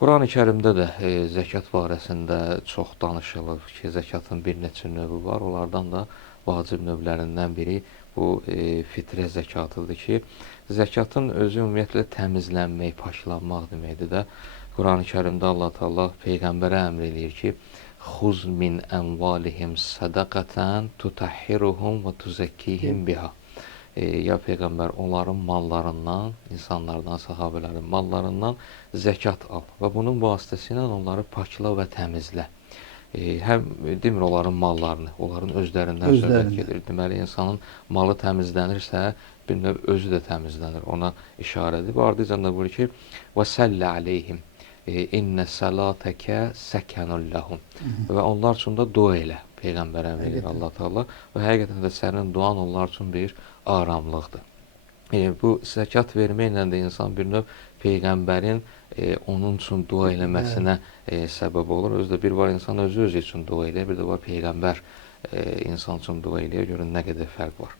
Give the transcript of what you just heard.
Qurani-Kərimdə də zəkat barəsində çox danışılıb ki, zəkatın bir neçə növü var. Onlardan da vacib növlərindən biri bu fitrə zəkatıdır ki, zəkatın özü ümumiyyətlə təmizlənmək, paklanmaq deməkdir də. Qurani-Kərimdə Allah Taala peyğəmbərə əmr eləyir ki, "Xuz min əmvalihim sədaqatan tutahhiruhum və tuzakkihim biha." Ya Peyğəmbər, onların mallarından, insanlardan, sahabələrin mallarından zəkat al və bunun vasitəsilə onları pakla və təmizlə. Həm demir onların mallarını, onların özlərindən söhbət gedir. Deməli, insanın malı təmizlənirsə, bir növ özü də təmizlənir. Ona işarə edib. Ardıcan da buyurur ki, "Və salli aleyhim inne salatəkə səkanun lahum." Və onlar üçün də dua elə. Peyğəmbərə verir Allah Taala və həqiqətən də sənin duan onlar üçün bir aramlıqdır. Bu zəkat verməklə də insan bir növ Peyğəmbərin onun üçün dua eləməsinə səbəb olur. Özü də bir var insan özü üçün dua eləyir, bir də var Peyğəmbər insan üçün dua eləyir. Görün nə qədər fərq var.